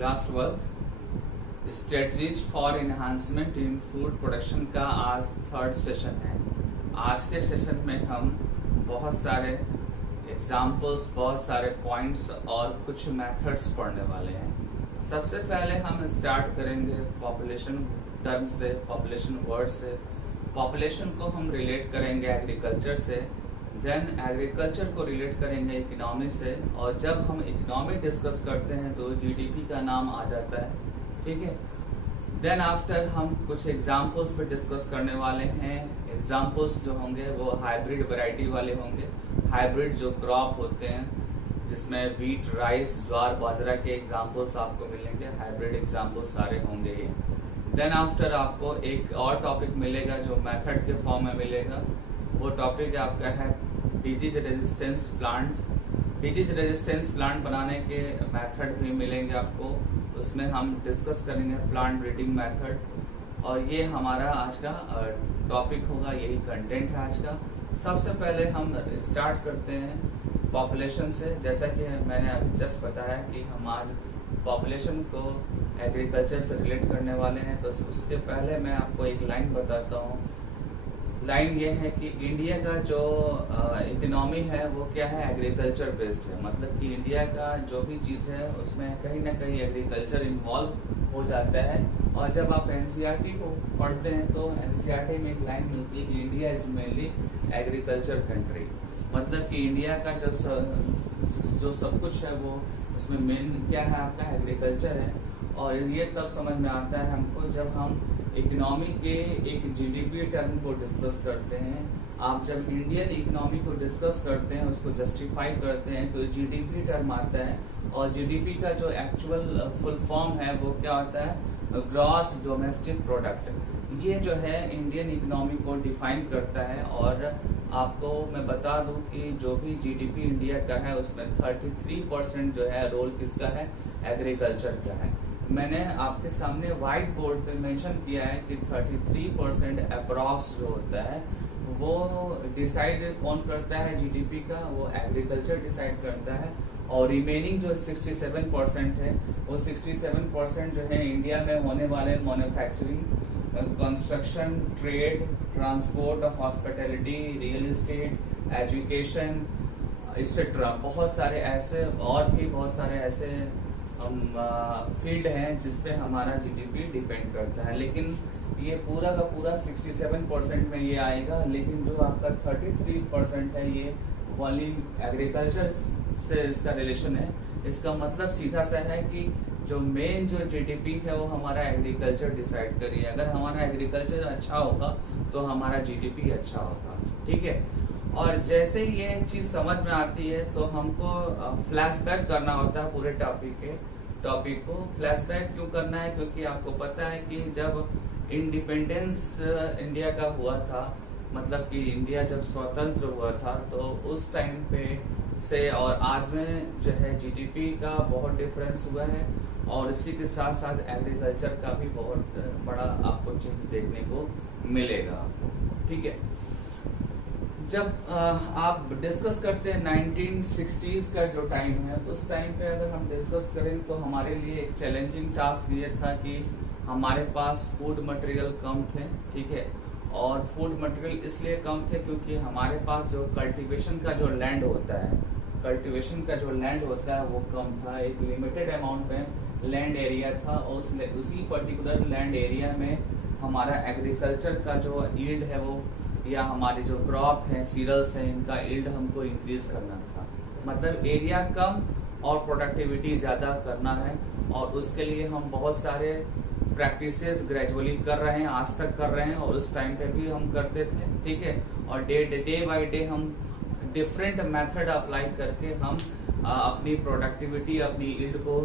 Class 12 strategies for enhancement in food production का आज third session है। आज के सेशन में हम बहुत सारे एग्जाम्पल्स, बहुत सारे पॉइंट्स और कुछ मेथड्स पढ़ने वाले हैं। सबसे पहले हम स्टार्ट करेंगे पॉपुलेशन टर्म से, पॉपुलेशन वर्ड से। पॉपुलेशन को हम रिलेट करेंगे एग्रीकल्चर से, देन एग्रीकल्चर को रिलेट करेंगे इकोनॉमी से, और जब हम इकोनॉमी डिस्कस करते हैं तो जीडीपी का नाम आ जाता है। ठीक है, देन आफ्टर हम कुछ एग्जाम्पल्स पे डिस्कस करने वाले हैं। एग्जाम्पल्स जो होंगे वो हाइब्रिड वैरायटी वाले होंगे। हाइब्रिड जो क्रॉप होते हैं जिसमें वीट, राइस, ज्वार, बाजरा के एग्जाम्पल्स आपको मिलेंगे। हाइब्रिड एग्जाम्पल्स सारे होंगे ये। देन आफ्टर आपको एक और टॉपिक मिलेगा जो मेथड के फॉर्म में मिलेगा। वो टॉपिक आपका है disease resistance plant. Disease resistance plant बनाने के मेथड भी मिलेंगे आपको, उसमें हम डिस्कस करेंगे प्लांट ब्रीडिंग मेथड, और ये हमारा आज का टॉपिक होगा, यही कंटेंट है आज का। सबसे पहले हम स्टार्ट करते हैं पॉपुलेशन से। जैसा कि मैंने अभी जस्ट बताया कि हम आज पॉपुलेशन को एग्रीकल्चर से रिलेट करने वाले हैं, तो उसके पहले मैं आपको एक लाइन बताता हूँ। लाइन ये है कि इंडिया का जो इकोनॉमी है वो क्या है, एग्रीकल्चर बेस्ड है। मतलब कि इंडिया का जो भी चीज़ है उसमें कहीं ना कहीं एग्रीकल्चर इन्वॉल्व हो जाता है। और जब आप एनसीईआरटी को पढ़ते हैं तो एनसीईआरटी में एक लाइन मिलती है कि India is mainly agriculture country. मतलब कि इंडिया का जो सब कुछ है वो उसमें मेन क्या है, आपका एग्रीकल्चर है। और ये तब समझ में आता है हमको जब हम इकोनॉमी के एक जीडीपी टर्म को डिस्कस करते हैं। आप जब इंडियन इकोनॉमी को डिस्कस करते हैं, उसको जस्टिफाई करते हैं, तो जीडीपी टर्म आता है। और जीडीपी का जो एक्चुअल फुल फॉर्म है वो क्या होता है, ग्रॉस डोमेस्टिक प्रोडक्ट। ये जो है इंडियन इकोनॉमी को डिफाइन करता है। और आपको मैं बता दूं कि जो भी जीडीपी इंडिया का है उसमें 33% जो है रोल किसका है, एग्रीकल्चर का है। मैंने आपके सामने वाइट बोर्ड पे मेंशन किया है कि 33% अप्रॉक्स जो होता है वो डिसाइड कौन करता है जीडीपी का, वो एग्रीकल्चर डिसाइड करता है। और रिमेनिंग जो 67% है वो 67% जो है इंडिया में होने वाले manufacturing, construction, trade, transport, hospitality, real estate, education, etcetera. बहुत सारे ऐसे और भी बहुत सारे ऐसे फील्ड हैं जिस पे हमारा जीडीपी डिपेंड करता है। लेकिन ये पूरा का पूरा 67% में ये आएगा। लेकिन जो आपका 33% है ये वाली एग्रीकल्चर से इसका रिलेशन है। इसका मतलब सीधा सा है कि जो मेन जो जीडीपी है वो हमारा एग्रीकल्चर डिसाइड करिए। अगर हमारा एग्रीकल्चर अच्छा होगा तो हमारा जीडीपी अच्छा होगा। ठीक है, और जैसे ये चीज़ समझ में आती है तो हमको फ्लैशबैक करना होता है पूरे टॉपिक को। फ्लैशबैक क्यों करना है, क्योंकि आपको पता है कि जब इंडिपेंडेंस इंडिया का हुआ था, मतलब कि इंडिया जब स्वतंत्र हुआ था, तो उस टाइम पे से और आज में जो है जीडीपी का बहुत डिफरेंस हुआ है। और इसी के साथ साथ एग्रीकल्चर का भी बहुत बड़ा आपको चेंज देखने को मिलेगा। ठीक है, जब आप डिस्कस करते हैं 1960s का जो टाइम है, उस टाइम पे अगर हम डिस्कस करें तो हमारे लिए एक चैलेंजिंग टास्क ये था कि हमारे पास फूड मटेरियल कम थे। ठीक है, और फूड मटेरियल इसलिए कम थे क्योंकि हमारे पास जो कल्टीवेशन का जो लैंड होता है वो कम था। एक लिमिटेड अमाउंट में लैंड एरिया था, और उसी पर्टिकुलर लैंड एरिया में हमारा एग्रीकल्चर का जो यील्ड है वो, या हमारी जो क्रॉप है, सीरियल्स हैं, इनका यील्ड हमको इंक्रीज करना था। मतलब एरिया कम और प्रोडक्टिविटी ज़्यादा करना है। और उसके लिए हम बहुत सारे प्रैक्टिसेस ग्रेजुअली कर रहे हैं, आज तक कर रहे हैं, और उस टाइम पे भी हम करते थे। ठीक है, और डे बाय डे हम डिफरेंट मेथड अप्लाई करके हम अपनी प्रोडक्टिविटी, अपनी यील्ड को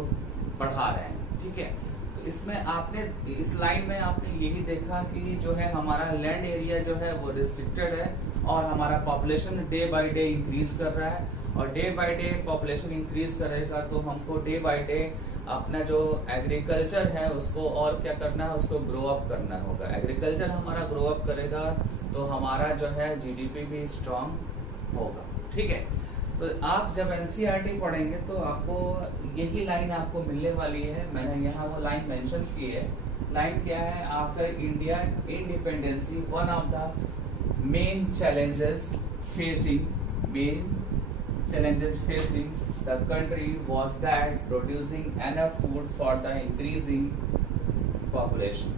बढ़ा रहे हैं। ठीक है, तो इसमें आपने इस लाइन में आपने यही देखा कि जो है हमारा लैंड एरिया जो है वो रिस्ट्रिक्टेड है, और हमारा population day by day increase कर रहा है। और day by day population increase करेगा तो हमको डे बाय डे अपना जो एग्रीकल्चर है उसको और क्या करना है, उसको ग्रो अप करना होगा। एग्रीकल्चर हमारा ग्रो अप करेगा तो हमारा जो है जीडीपी भी स्ट्रांग होगा। ठीक है, तो आप जब एनसीईआरटी पढ़ेंगे तो आपको यही लाइन आपको मिलने वाली है। मैंने यहाँ वो लाइन मेंशन की है। लाइन क्या है? After India independency one of the main challenges facing the country was that producing enough food for the increasing population.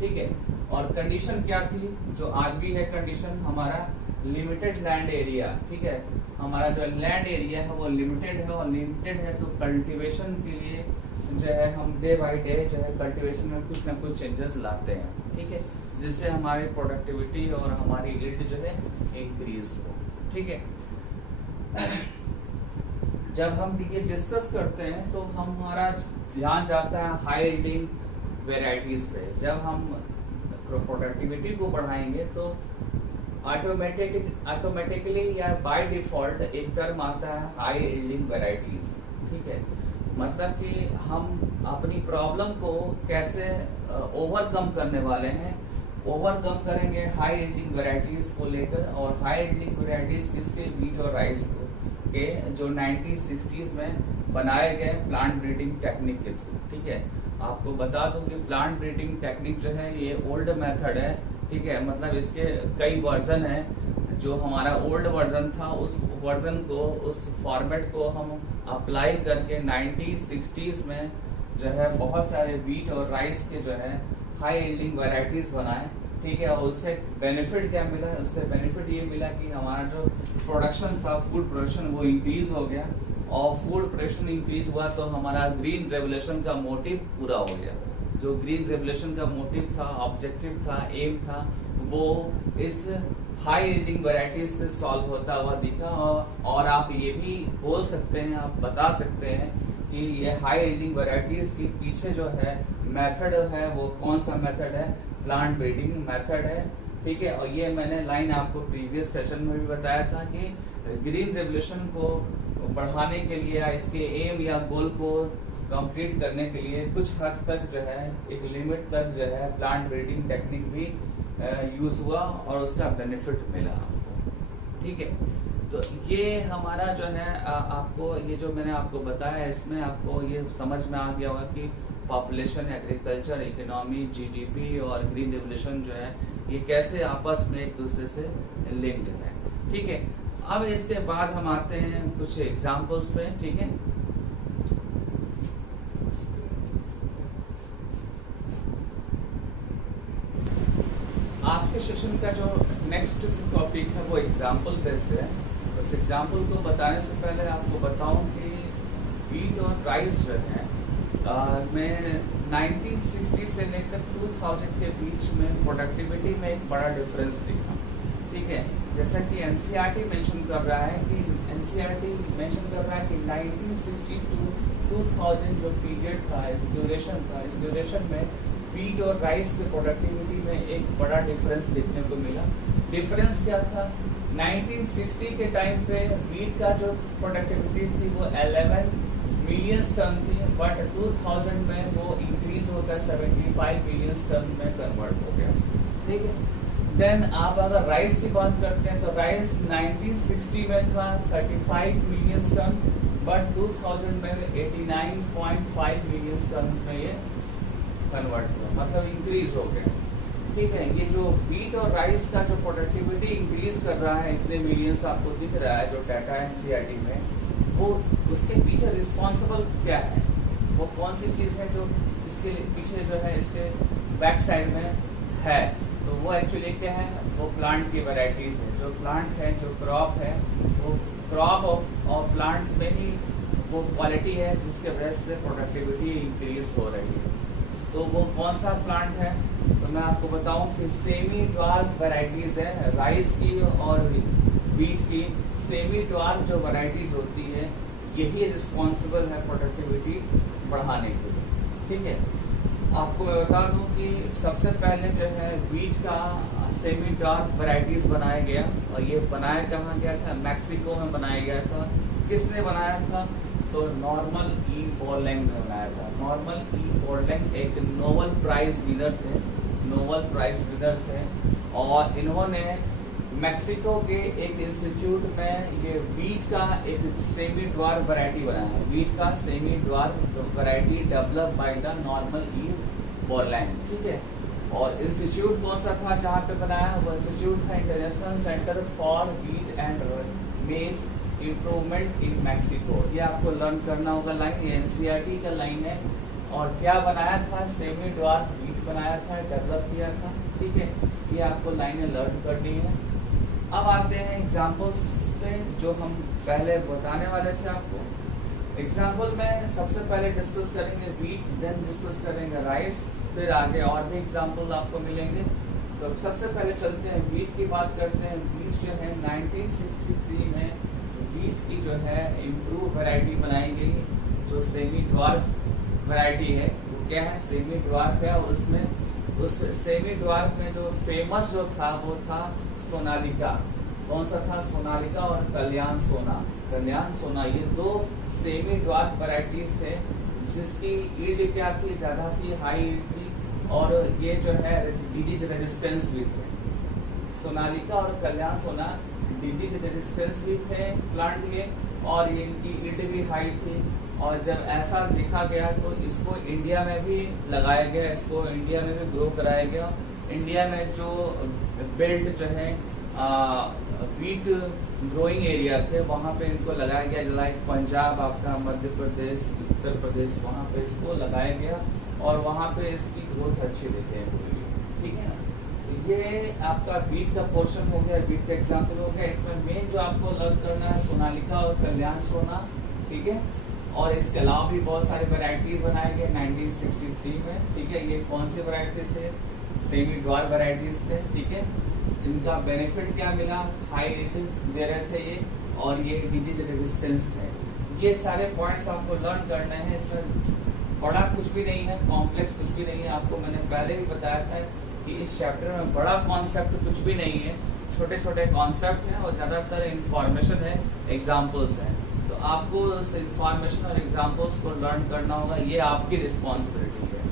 ठीक है, और कंडीशन क्या थी जो आज भी है कंडीशन? हमारा लिमिटेड लैंड एरिया। ठीक है, हमारा जो लैंड एरिया है वो लिमिटेड है, और लिमिटेड है तो कल्टीवेशन के लिए जो है हम डे बाय डे जो है कल्टीवेशन में कुछ ना कुछ चेंजेस लाते हैं। ठीक है, जिससे हमारी प्रोडक्टिविटी और हमारी यील्ड जो है इंक्रीज हो। ठीक है, जब हम ये डिस्कस करते हैं तो हमारा ध्यान जाता है हाई यील्डिंग वेराइटीज पे। जब हम प्रोडक्टिविटी को बढ़ाएंगे तो ऑटोमेटिकली या बाय डिफॉल्ट एक टर्म आता है हाई यील्डिंग वेराइटीज। ठीक है, मतलब कि हम अपनी प्रॉब्लम को कैसे ओवरकम करने वाले हैं। ओवरकम करेंगे हाई यील्डिंग वेराइटीज को लेकर, और हाई यील्डिंग वेराइटीज किसके? व्हीट और राइस के, जो 1960s में बनाए गए प्लांट ब्रीडिंग टेक्निक के थ्रू। ठीक है, आपको बता दूं कि प्लांट ब्रीडिंग टेक्निक जो है ये ओल्ड मेथड है। ठीक है, मतलब इसके कई वर्जन हैं। जो हमारा ओल्ड वर्जन था उस वर्जन को, उस फॉर्मेट को हम अप्लाई करके 1960s में जो है बहुत सारे व्हीट और राइस के जो है हाई यील्डिंग वैरायटीज बनाए। ठीक है, और उससे बेनिफिट क्या मिला? उससे बेनिफिट ये मिला कि हमारा जो प्रोडक्शन था, फूड प्रोडक्शन, वो इंक्रीज हो गया, और फूड प्रोडक्शन इंक्रीज हुआ तो हमारा ग्रीन रेवोल्यूशन का मोटिव पूरा हो गया। जो ग्रीन रेवोल्यूशन का मोटिव था, ऑब्जेक्टिव था, एम था, वो इस हाई यील्डिंग वैरायटीज से सॉल्व होता हुआ दिखा। और आप ये भी बोल सकते हैं, आप बता सकते हैं कि ये हाई यील्डिंग वैरायटीज के पीछे जो है मेथड है वो कौन सा मेथड है? प्लांट ब्रीडिंग मेथड है। ठीक है, और ये मैंने लाइन आपको प्रीवियस सेशन में भी बताया था कि ग्रीन रेवोल्यूशन को बढ़ाने के लिए या इसके एम या गोल को कंप्लीट करने के लिए कुछ हद तक जो है, एक लिमिट तक जो है प्लांट ब्रीडिंग टेक्निक भी यूज हुआ और उसका बेनिफिट मिला आपको। ठीक है, तो ये हमारा जो है आपको ये जो मैंने आपको बताया इसमें आपको ये समझ में आ गया होगा कि पॉपुलेशन, एग्रीकल्चर, इकोनॉमी, जीडीपी और ग्रीन रेवोल्यूशन जो है ये कैसे आपस में एक दूसरे से लिंक्ड है। ठीक है, अब इसके बाद हम आते हैं कुछ एग्जाम्पल्स पे। ठीक है, आज के सेशन का जो नेक्स्ट टॉपिक है वो एग्जाम्पल बेस्ड है। उस एग्जाम्पल को बताने से पहले आपको बताऊं कि व्हीट और राइस जो है मैं 1960 से लेकर 2000 के बीच में प्रोडक्टिविटी में एक बड़ा डिफरेंस दिखा। ठीक है, जैसा कि एनसीईआरटी मेंशन कर रहा है कि 1960 to 2000 जो पीरियड था, इस ड्यूरेशन में व्हीट और राइस के प्रोडक्टिविटी में एक बड़ा डिफरेंस देखने को मिला। डिफरेंस क्या था? 1960 के टाइम पे व्हीट का जो प्रोडक्टिविटी थी वो 11 मिलियन टन थी, बट 2000 में वो इंक्रीज होकर 75 मिलियन टन में कन्वर्ट हो गया। ठीक है, देन आप अगर राइस की बात करते हैं तो राइस 1960 में था 35 मिलियन टन, बट 2000 में 89.5 मिलियन टन में ये कन्वर्ट हुआ, मतलब इंक्रीज हो गया। ठीक है, ये जो व्हीट और राइस का जो प्रोडक्टिविटी इंक्रीज कर रहा है, इतने मिलियंस आपको दिख रहा है जो डाटा एनसीईआरटी में, वो उसके पीछे रिस्पॉन्सिबल क्या है? वो कौन सी चीज़ है जो इसके पीछे जो है इसके बैक साइड में है? तो वो एक्चुअली क्या है? वो प्लांट की वैरायटीज है। जो प्लांट है, जो क्रॉप है, वो क्रॉप और प्लांट्स में ही वो क्वालिटी है जिसके वजह से प्रोडक्टिविटी इंक्रीज हो रही है। तो वो कौन सा प्लांट है? तो मैं आपको बताऊं कि सेमी ड्वार्फ वैरायटीज है राइस की और व्हीट की। सेमी ड्वार्फ जो वैरायटीज होती है यही रिस्पॉन्सिबल है प्रोडक्टिविटी बढ़ाने के लिए। ठीक है, आपको मैं बता दूं कि सबसे पहले जो है व्हीट का सेमी ड्वार्फ वैरायटीज बनाया गया, और ये बनाया कहाँ गया था? मैक्सिको में बनाया गया था। किसने बनाया था? तो नॉर्मन ई बोरलैंग ने बनाया था। नॉर्मन ई बोरलैंग एक नोबेल प्राइज विनर थे, और इन्होंने मैक्सिको के एक इंस्टीट्यूट में ये वीट का एक सेमी ड्वार्फ वैरायटी बना है। वीट का semi dwarf variety develop by the normal E Borland, ठीक है। और इंस्टीट्यूट कौन सा था जहाँ पे बनाया? वो इंस्टीट्यूट था international centre for wheat and मेज इम्प्रूवमेंट इन मैक्सिको। ये आपको लर्न करना होगा लाइन, ये एनसीईआरटी का लाइन है। और क्या बनाया था? सेमी ड्वार्फ वीट बनाया था, डेवलप किया था, ठीक है। ये आपको लाइनें लर्न करनी है। अब आते हैं एग्जाम्पल्स पे जो हम पहले बताने वाले थे आपको। एग्जाम्पल में सबसे पहले डिस्कस करेंगे वीट, देन डिस्कस करेंगे राइस, फिर आगे और भी एग्जाम्पल आपको मिलेंगे। तो सबसे पहले चलते हैं वीट की बात करते हैं। वीट जो है 1963 में वीट की जो है इम्प्रूव वैरायटी बनाई गई, जो सेमी ड्वार्फ वैरायटी है। वो क्या है? सेमी ड्वार्फ है। और उसमें उस सेमी ड्वार्फ में जो फेमस जो था वो था सोनालिका। कौन सा था? सोनालिका और कल्याण सोना। कल्याण सोना ये दो सेमी ड्वार्फ वैरायटीज थे जिसकी ईल्ड क्या थी? ज़्यादा थी, हाई ईल्ड थी। और ये जो है डिजीज रेजिस्टेंस भी थे। सोनालिका और कल्याण सोना डिजीज रेजिस्टेंस भी थे प्लांट के, और ये इनकी ईल्ड भी हाई थी। और जब ऐसा देखा गया तो इसको इंडिया में भी लगाया गया, इसको इंडिया में भी ग्रो कराया गया। इंडिया में जो बेल्ट जो है वीट ग्रोइंग एरिया थे वहाँ पे इनको लगाया गया, लाइक पंजाब, आपका मध्य प्रदेश, उत्तर प्रदेश, वहाँ पे इसको लगाया गया और वहाँ पे इसकी ग्रोथ अच्छी दिखे है, ठीक है ना। ये आपका वीट का पोर्शन हो गया, वीट का एग्जाम्पल हो गया। इसमें मेन जो आपको लर्न करना है सोनालिका और कल्याण सोना, ठीक है। और इसके अलावा भी बहुत सारे वैरायटीज बनाए गए 1963 में, ठीक है। ये कौन से वैरायटी थे? सेमी ड्वार्फ वैरायटीज थे, ठीक है। इनका बेनिफिट क्या मिला? हाई ईल्ड दे रहे थे ये, और ये डिजीज रेजिस्टेंस थे। ये सारे पॉइंट्स आपको लर्न करने हैं। इसमें बड़ा कुछ भी नहीं है, कॉम्प्लेक्स कुछ भी नहीं है। आपको मैंने पहले भी बताया था कि इस चैप्टर में बड़ा कॉन्सेप्ट कुछ भी नहीं है, छोटे छोटे कॉन्सेप्ट हैं और ज़्यादातर इंफॉर्मेशन है, एग्जाम्पल्स हैं। तो आपको उस इंफॉर्मेशन और एग्जाम्पल्स को लर्न करना होगा, ये आपकी रिस्पॉन्सिबिलिटी है,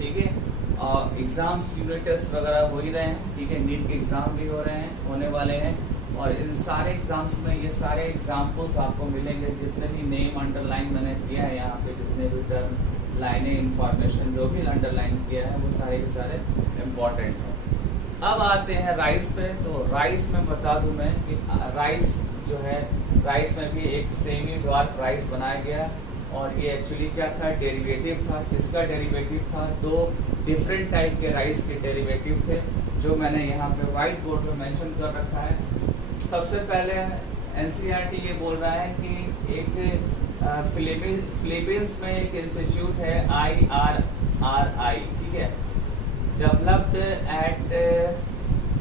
ठीक है। और एग्ज़ाम्स, यूनिट टेस्ट वगैरह हो ही रहे हैं, ठीक है। नीट के एग्ज़ाम भी हो रहे हैं, होने वाले हैं। और इन सारे एग्ज़ाम्स में ये सारे एग्जाम्पल्स आपको मिलेंगे, जितने भी नेम अंडरलाइन मैंने किया है यहाँ पे, जितने भी टर्म, लाइनें, इंफॉर्मेशन जो भी अंडरलाइन किया है वो सारे के सारे इम्पॉर्टेंट हैं। अब आते हैं राइस पे। तो राइस में बता दूं मैं कि राइस जो है, राइस में भी एक सेमी ड्वार्फ राइस बनाया गया। और ये एक्चुअली क्या था? डेरिवेटिव था। किसका डेरिवेटिव था? दो डिफरेंट टाइप के राइस के डेरिवेटिव थे, जो मैंने यहाँ पे व्हाइट बोर्ड पे मेंशन कर रखा है। सबसे पहले एनसीईआरटी ये बोल रहा है कि एक फिलीपींस में एक इंस्टीट्यूट है IRRI, ठीक है, developed eight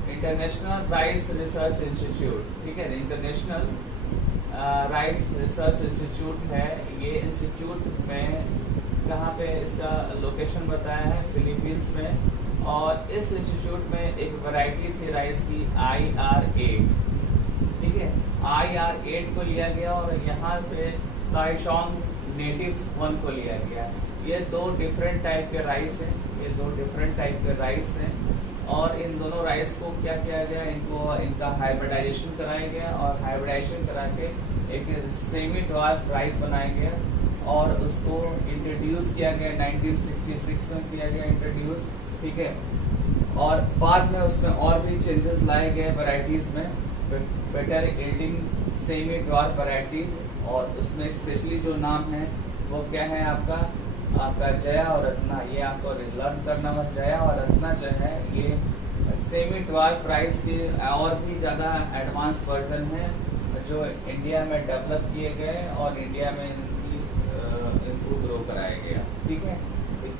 international rice research institute, ठीक है। इंटरनेशनल राइस रिसर्च इंस्टीट्यूट है ये। इंस्टीट्यूट में कहाँ पे इसका लोकेशन बताया है? फिलीपींस में। और इस इंस्टीट्यूट में एक वैरायटी थी राइस की IR8, ठीक है। IR8 को लिया गया और यहाँ पे ताइशोंग नेटिव 1 को लिया गया। ये दो डिफरेंट टाइप के राइस हैं, ये दो डिफरेंट टाइप के राइस हैं। और इन दोनों राइस को क्या किया गया? इनका हाइब्रिडाइजेशन कराया गया, और हाइब्रिडाइजेशन करा के एक सेमी ड्वार्फ राइस बनाया गया और उसको इंट्रोड्यूस किया गया 1966 में किया गया इंट्रोड्यूस, ठीक है। और बाद में उसमें और भी चेंजेस लाए गए वैरायटीज़ में, better yielding semi dwarf variety. और उसमें स्पेशली जो नाम है वो क्या है? आपका जया और रत्ना। ये आपको लर्न करना होगा। जया और रत्ना जो है ये सेमी ड्वार्फ राइस के और भी ज़्यादा एडवांस वर्जन है, जो इंडिया में डेवलप किए गए और इंडिया में इनको ग्रो कराया गया, ठीक है।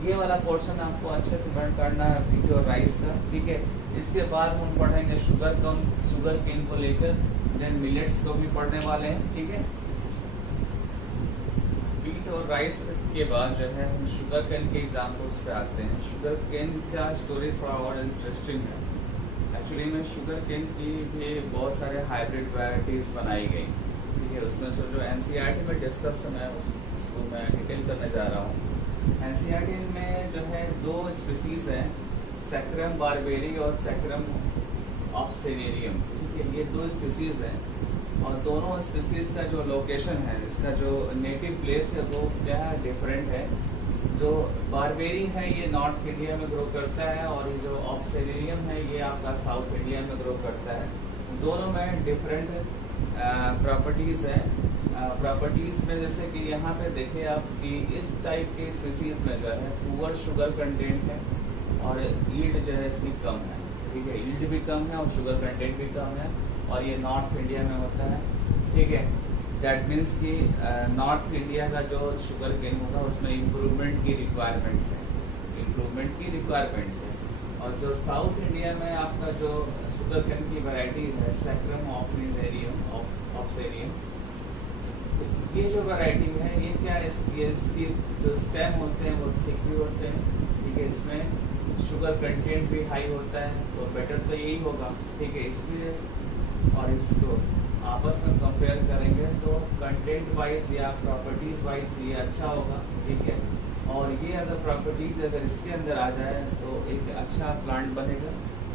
ये वाला पोर्शन आपको अच्छे से लर्न करना है वीट और राइस का, ठीक है। इसके बाद हम पढ़ेंगे शुगर केन को लेकर, देन मिलेट्स को भी पढ़ने वाले हैं, ठीक है। वीट और राइस के बाद जो है हम शुगर केन के एग्जाम्पल्स पे आते हैं। शुगर केन का स्टोरी थोड़ा और इंटरेस्टिंग है। एक्चुअली में शुगर केन की भी बहुत सारे हाइब्रिड वैरायटीज़ बनाई गई, ठीक है। उसमें से जो एनसीईआरटी में डिस्कशन है उसको मैं डिटेल करने जा रहा हूँ। एनसीईआरटी में जो है दो स्पीसीज़ हैं, सैक्रम बारबेरी और सैक्रम ऑप्सेनेरियम, ठीक है। ये 2 स्पीसीज़ हैं और दोनों स्पीसीज़ का जो लोकेशन है, इसका जो नेटिव प्लेस है वो क्या है, डिफरेंट है। जो बारबेरी है ये नॉर्थ इंडिया में ग्रो करता है और ये जो ऑप्सेनेरियम है ये आपका साउथ इंडिया में ग्रो करता है। दोनों में डिफरेंट प्रॉपर्टीज़ हैं। प्रॉपर्टीज़ में जैसे कि यहाँ पे देखिए आप कि इस टाइप के स्पीसीज़ में जो है पुअर शुगर कंटेंट है और ईल्ड जो है इसकी कम है, ठीक है। ईल्ड भी कम है और शुगर कंटेंट भी कम है और ये नॉर्थ इंडिया में होता है, ठीक है। दैट मीन्स कि नॉर्थ इंडिया का जो शुगर केन होगा उसमें इम्प्रूवमेंट की रिक्वायरमेंट है, इम्प्रूवमेंट की रिक्वायरमेंट्स है। और जो साउथ इंडिया में आपका जो शुगर केन की वैरायटी है सैक्रम ऑप्सेरियम, ये जो वैरायटी है ये क्या है, इसकी जो स्टेम होते हैं वो थिक भी होते हैं, ठीक है। इसमें शुगर कंटेंट भी हाई होता है, तो बेटर तो यही होगा, ठीक है। इससे और इसको आपस में कंपेयर करेंगे तो कंटेंट वाइज या प्रॉपर्टीज़ वाइज ये अच्छा होगा, ठीक है। और ये अगर प्रॉपर्टीज़ अगर इसके अंदर आ जाए तो एक अच्छा प्लांट बनेगा,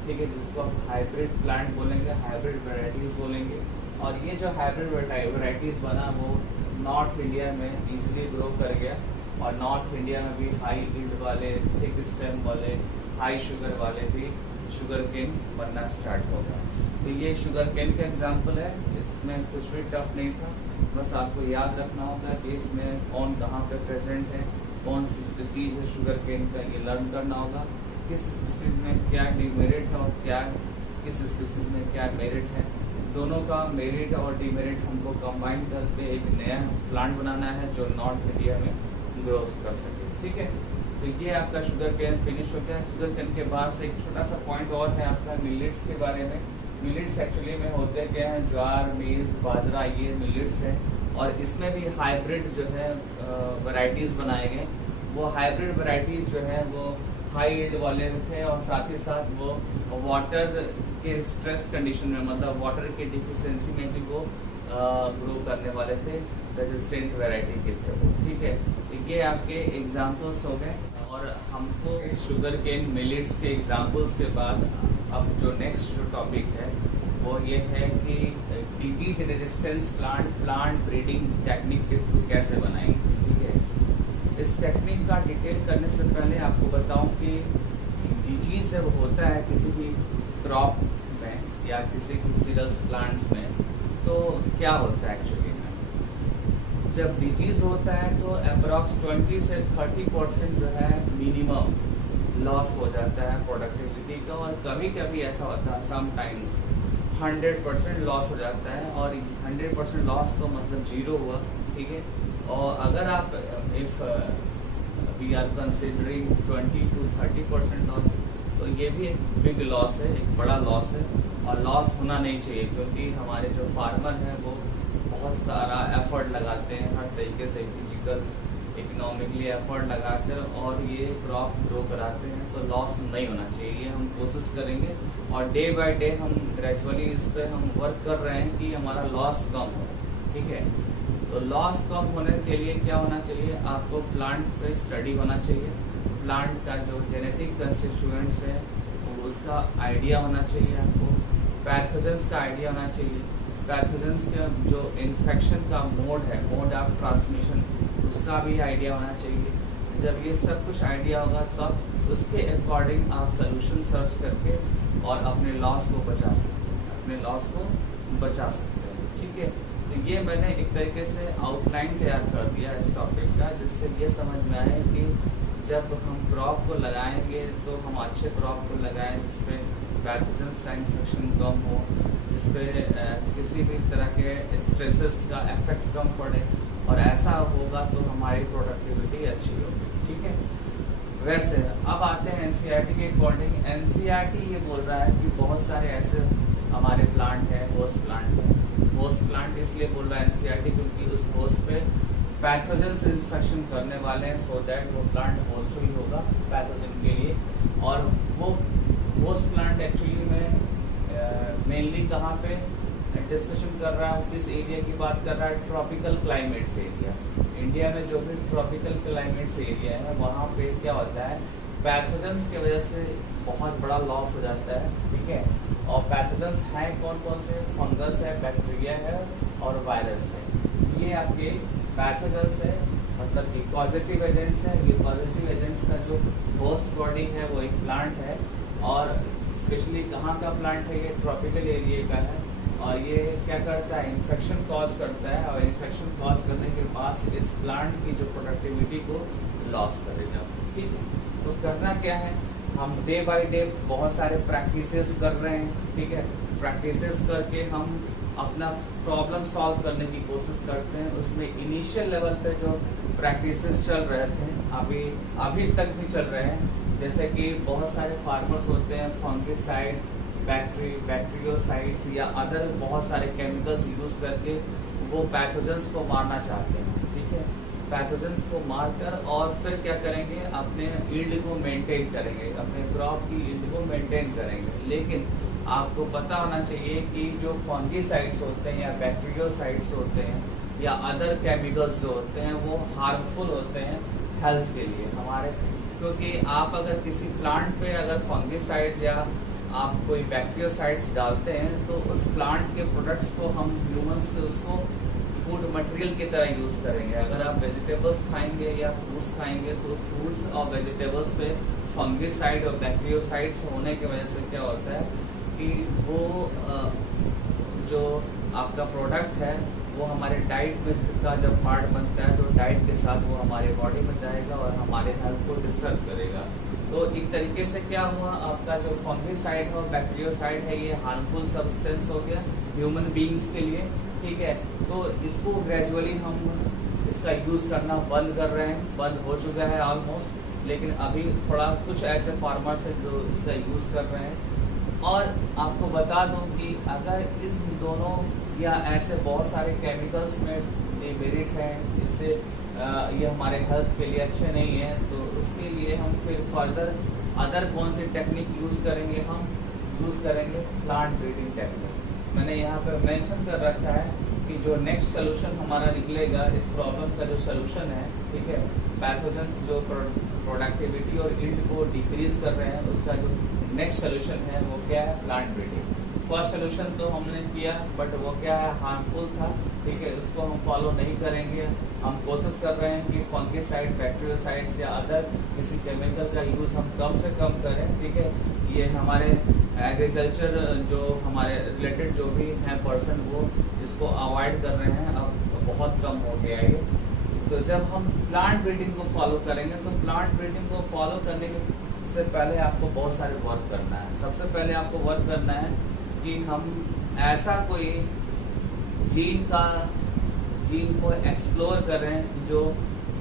ठीक है, जिसको हम हाइब्रिड प्लांट बोलेंगे, हाइब्रिड वैरायटीज़ बोलेंगे। और ये जो हाइब्रिड वैरायटीज़ बना वो नॉर्थ इंडिया में ईजिली ग्रो कर गया और नॉर्थ इंडिया में भी हाई ईल्ड वाले, थिक स्टेम वाले, हाई शुगर वाले भी शुगर केन बनना स्टार्ट हो गया। तो ये शुगर केन का एग्जाम्पल है, इसमें कुछ भी टफ नहीं था, बस आपको याद रखना होगा कि इसमें कौन कहाँ पे प्रेजेंट है, कौन सी स्पीसीज है शुगर केन का, ये लर्न करना होगा। किस स्पीसीज में क्या डिमेरिट है और क्या किस स्पीसीज में क्या मेरिट है, दोनों का मेरिट और डिमेरिट हमको कंबाइन करके एक नया प्लांट बनाना है जो नॉर्थ इंडिया में ग्रो कर सके, ठीक है। तो ये आपका शुगर केन फिनिश हो गया। शुगर केन के बाद से एक छोटा सा पॉइंट और है आपका मिलेट्स के बारे में। मिलेट्स एक्चुअली में होते क्या हैं, ज्वार, मेज़, बाजरा, ये मिलेट्स है और इसमें भी हाइब्रिड जो है वैरायटीज़ बनाए गए। वो हाइब्रिड वैरायटीज़ जो है वो हाई ईल्ड वाले थे और साथ ही साथ वो वाटर के स्ट्रेस कंडीशन में, मतलब वाटर की डिफिशियंसी में भी वो ग्रो करने वाले थे, रेजिस्टेंट वैरायटी के थे वो, ठीक है। तो ये आपके एग्जांपल्स हो गए और हमको इस शुगर केन मिलेट्स के एग्जांपल्स के बाद अब जो नेक्स्ट जो टॉपिक है वो ये है कि disease resistance plant breeding technique के थ्रू कैसे बनाएंगे, ठीक है। इस टेक्निक का डिटेल करने से पहले आपको बताऊं कि डिजीज जब होता है किसी भी क्रॉप में या किसी भी सीरियल्स प्लांट्स में तो क्या होता है एक्चुअली में, जब डिजीज होता है तो अप्रॉक्स 20 से 30% जो है मिनिमम लॉस हो जाता है प्रोडक्टिविटी का। और कभी कभी ऐसा होता है समटाइम्स 100% लॉस हो जाता है और 100% लॉस तो मतलब जीरो हुआ, ठीक है। और अगर आप if we are considering 20 to 30% loss, तो ये भी एक बिग लॉस है, एक बड़ा लॉस है और लॉस होना नहीं चाहिए, क्योंकि हमारे जो फार्मर हैं वो बहुत सारा एफर्ट लगाते हैं हर तरीके से, फिजिकल इकोनॉमिकली एफर्ट लगाकर और ये क्रॉप ग्रो कराते हैं, तो लॉस नहीं होना चाहिए। ये हम कोशिश करेंगे और डे बाय डे हम ग्रेजुअली इस पर हम वर्क कर रहे हैं कि हमारा लॉस कम हो, ठीक है। तो लॉस कम होने के लिए क्या होना चाहिए, आपको प्लांट पे स्टडी होना चाहिए, प्लांट का जो जेनेटिक कंस्टिट्यूएंट्स है उसका आइडिया होना चाहिए, आपको पैथोजेंस का आइडिया होना चाहिए, पैथोजेंस का जो इन्फेक्शन का मोड है, मोड ऑफ ट्रांसमिशन, उसका भी आइडिया होना चाहिए। जब ये सब कुछ आइडिया होगा तब उसके अकॉर्डिंग आप सोल्यूशन सर्च करके और अपने लॉस को बचा सकते हैं, अपने लॉस को बचा सकते हैं, ठीक है। तो ये मैंने एक तरीके से आउटलाइन तैयार कर दिया इस टॉपिक का, जिससे ये समझ में आए कि जब हम क्रॉप को लगाएंगे तो हम अच्छे क्रॉप को लगाएं जिसपे पैथोजेंस का इन्फेक्शन कम हो, जिसपे किसी भी तरह के स्ट्रेसेस का इफेक्ट कम पड़े, और ऐसा होगा तो हमारी प्रोडक्टिविटी अच्छी होगी, ठीक है। वैसे अब आते हैं एनसीईआरटी के अकॉर्डिंग। एनसीईआरटी ये बोल रहा है कि बहुत सारे ऐसे हमारे प्लांट हैं, होस्ट प्लांट हैं। होस्ट प्लांट इसलिए बोल रहा है एनसीईआरटी क्योंकि उस होस्ट पे पैथोजन से इन्फेक्शन करने वाले हैं, सो दैट वो प्लांट होस्ट ही होगा पैथोजन के लिए। और वो होस्ट प्लांट एक्चुअली में मेनली कहाँ पे डिस्कशन कर रहा है, किस एरिया की बात कर रहा है, ट्रॉपिकल क्लाइमेट्स एरिया। इंडिया में जो भी ट्रॉपिकल क्लाइमेट्स एरिया है वहाँ पे क्या होता है पैथोजेंस की वजह से बहुत बड़ा लॉस हो जाता है, ठीक है। और पैथोजेंस हैं कौन कौन से? फंगस है, बैक्टीरिया है और वायरस है। ये आपके पैथोजेंस है, मतलब कि पॉजिटिव एजेंट्स हैं। ये पॉजिटिव एजेंट्स का जो होस्ट बॉडी है वो एक प्लांट है, और स्पेशली कहाँ का प्लांट है? ये ट्रॉपिकल एरिया का है। और ये क्या करता है? इन्फेक्शन कॉज करता है, और इन्फेक्शन कॉज करने के बाद इस प्लांट की जो प्रोडक्टिविटी को लॉस करेगा, ठीक है। तो करना क्या है? हम डे बाय डे बहुत सारे प्रैक्टिसेस कर रहे हैं, ठीक है। प्रैक्टिसेस करके हम अपना प्रॉब्लम सॉल्व करने की कोशिश करते हैं। उसमें इनिशियल लेवल पे जो प्रैक्टिसेस चल रहे थे अभी तक भी चल रहे हैं। जैसे कि बहुत सारे फार्मर्स होते हैं फंगिसाइड, बैक्टीरियोसाइड्स या अदर बहुत सारे केमिकल्स यूज़ करके वो पैथोजेंस को मारना चाहते हैं, ठीक है। पैथोजेंस को मारकर और फिर क्या करेंगे? अपने यील्ड को मेंटेन करेंगे, अपने क्रॉप की यील्ड को मेंटेन करेंगे। लेकिन आपको पता होना चाहिए कि जो फंगिसाइड्स होते हैं या बैक्टीरियोसाइड्स होते हैं या अदर केमिकल्स जो होते हैं वो हार्मफुल होते हैं हेल्थ के लिए हमारे। क्योंकि आप अगर किसी प्लांट पे अगर फंगिसाइड्स या आप कोई बैक्टीरियोसाइड्स डालते हैं तो उस प्लांट के प्रोडक्ट्स को हम ह्यूमन्स उसको फूड मटेरियल की तरह यूज़ करेंगे। अगर आप वेजिटेबल्स खाएंगे या फ्रूट्स खाएंगे तो फ्रूट्स और वेजिटेबल्स पे फंगिसाइड और बैक्टीरियोसाइड्स होने की वजह से क्या होता है कि वो जो आपका प्रोडक्ट है वो हमारे डाइट में का जब पार्ट बनता है तो डाइट के साथ वो हमारे बॉडी में जाएगा और हमारे हेल्थ को डिस्टर्ब करेगा। तो एक तरीके से क्या हुआ, आपका जो फंगिसाइड है और बैक्टीरियोसाइड है ये हार्मफुल सब्सटेंस हो गया ह्यूमन बीइंग्स के लिए, ठीक है। तो इसको ग्रेजुअली हम इसका यूज़ करना बंद कर रहे हैं, बंद हो चुका है ऑलमोस्ट। लेकिन अभी थोड़ा कुछ ऐसे फार्मर्स हैं जो इसका यूज़ कर रहे हैं। और आपको बता दूं कि अगर इस दोनों या ऐसे बहुत सारे केमिकल्स में डिमेरिट हैं, इससे ये हमारे हेल्थ के लिए अच्छे नहीं हैं, तो उसके लिए हम फिर फर्दर अदर कौन सी टेक्निक यूज़ करेंगे? हम यूज़ करेंगे प्लांट ब्रीडिंग टेक्निक। मैंने यहाँ पे मेंशन कर रखा है कि जो नेक्स्ट सोल्यूशन हमारा निकलेगा इस प्रॉब्लम का जो सोल्यूशन है, ठीक है, पैथोजेंस जो प्रोडक्टिविटी और यील्ड को डिक्रीज कर रहे हैं उसका जो नेक्स्ट सोल्यूशन है वो क्या है? Plant breeding. फर्स्ट सोल्यूशन तो हमने किया बट वो क्या है? हार्मफुल था, ठीक है, उसको हम फॉलो नहीं करेंगे। हम कोशिश कर रहे हैं कि फंगिसाइड, बैक्टीरियोसाइड्स या अदर किसी केमिकल का यूज़ हम कम से कम करें, ठीक है। ये हमारे एग्रीकल्चर जो हमारे रिलेटेड जो भी हैं पर्सन वो इसको अवॉइड कर रहे हैं, अब बहुत कम हो गया है ये। तो जब हम प्लांट ब्रीडिंग को फॉलो करेंगे तो प्लांट ब्रीडिंग को फॉलो करने से पहले आपको बहुत सारे वर्क करना है। सबसे पहले आपको वर्क करना है कि हम ऐसा कोई जीन को एक्सप्लोर कर रहे हैं जो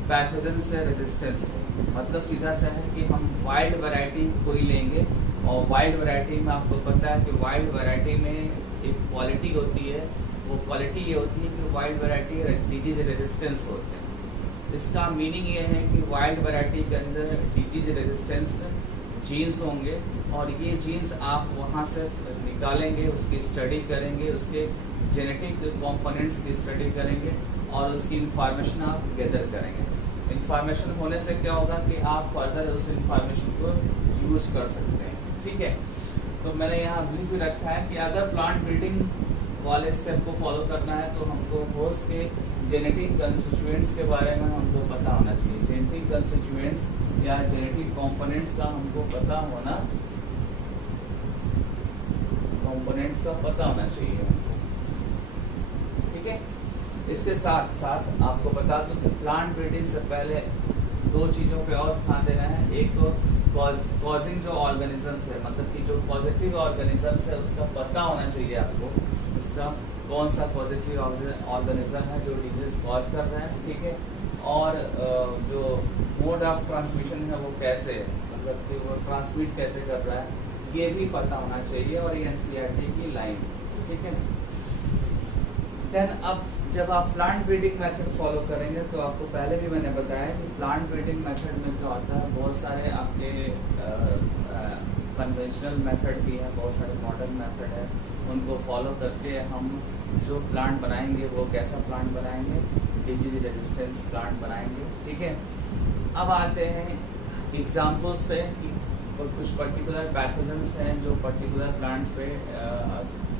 पैथोजन से रेजिस्टेंस हो। मतलब सीधा सा है कि हम वाइल्ड वैरायटी कोई लेंगे, और वाइल्ड वैरायटी में आपको पता है कि वाइल्ड वैरायटी में एक क्वालिटी होती है, वो क्वालिटी ये होती है कि वाइल्ड वैरायटी डिजीज रेजिस्टेंस होते हैं। इसका मीनिंग ये है कि वाइल्ड वैरायटी के अंदर डिजीज रेजिस्टेंस जीन्स होंगे, और ये जीन्स आप वहाँ से निकालेंगे, उसकी स्टडी करेंगे, उसके जेनेटिक कंपोनेंट्स की स्टडी करेंगे और उसकी इंफॉर्मेशन आप गैदर करेंगे। इंफॉर्मेशन होने से क्या होगा कि आप फर्दर उस इंफॉर्मेशन को यूज़ कर सकते हैं, ठीक है। तो मैंने यहाँ लिख भी रखा है कि अगर प्लांट ब्रीडिंग वाले स्टेप को फॉलो करना है तो हमको होस्ट के जेनेटिक कंस्टिट्यूएंट्स के बारे में हमको पता होना चाहिए। जेनेटिक कंस्टिट्यूएंट्स या जेनेटिक कंपोनेंट्स का हमको पता होना चाहिए हमको, ठीक है। इसके साथ साथ आपको बता दूं कि प्लांट ब्रीडिंग से पहले दो चीज़ों पे और ध्यान देना है। एक तो कॉजिंग जो ऑर्गेनिजम्स है, मतलब कि जो पॉजिटिव ऑर्गेनिजम्स है उसका पता होना चाहिए आपको, उसका कौन सा पॉजिटिव ऑर्गेनिज्म है जो डिजीज कॉज कर रहा है, ठीक है। और जो मोड ऑफ ट्रांसमिशन है वो कैसे है, मतलब कि वो ट्रांसमिट कैसे कर रहा है, ये भी पता होना चाहिए, और ये NCERT की लाइन, ठीक है। देन अब जब आप प्लांट ब्रीडिंग मेथड फॉलो करेंगे तो आपको पहले भी मैंने बताया कि प्लांट ब्रीडिंग मेथड में क्या होता है, बहुत सारे आपके कन्वेंशनल मेथड भी हैं, बहुत सारे मॉडर्न मेथड है, उनको फॉलो करके हम जो प्लांट बनाएंगे वो कैसा प्लांट बनाएंगे? डिजीज रेजिस्टेंस प्लांट बनाएंगे, ठीक है। अब आते हैं एग्जाम्पल्स पे कुछ पर्टिकुलर पैथोजेंस हैं जो पर्टिकुलर प्लांट्स पे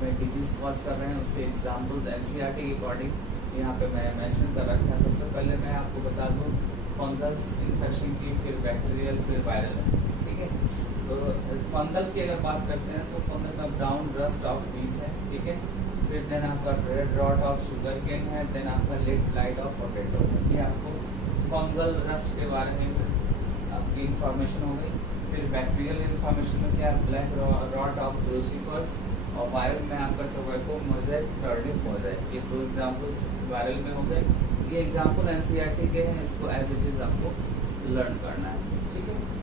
में डिजीज कॉज कर रहे हैं, उसके एग्जाम्पल्स एनसीईआरटी के अकॉर्डिंग यहाँ पे मैं मेंशन कर रखा है। सबसे पहले मैं आपको बता दूँ फंगस इन्फेक्शन की, फिर बैक्टीरियल, फिर वायरल, ठीक है। तो फंगल की अगर बात करते हैं तो फंगल का ब्राउन रस्ट ऑफ व्हीट है, ठीक है। फिर देन आपका red rot of sugar cane है, देन आपका लेट ब्लाइट ऑफ पोटैटो। ये आपको फंगल रस्ट के बारे में आपकी इंफॉर्मेशन हो गई। फिर बैक्टीरियल इंफॉर्मेशन में क्या, ब्लैक रॉट ऑफ क्रूसीफर्स, और वायरल में आपका टोबैको मोज़ेक, टर्निप मोज़ेक। ये 2 एग्जाम्पल्स वायरल में हो गए। ये एग्जाम्पल एनसीईआरटी के हैं, इसको एज इट इज़ आपको लर्न करना है।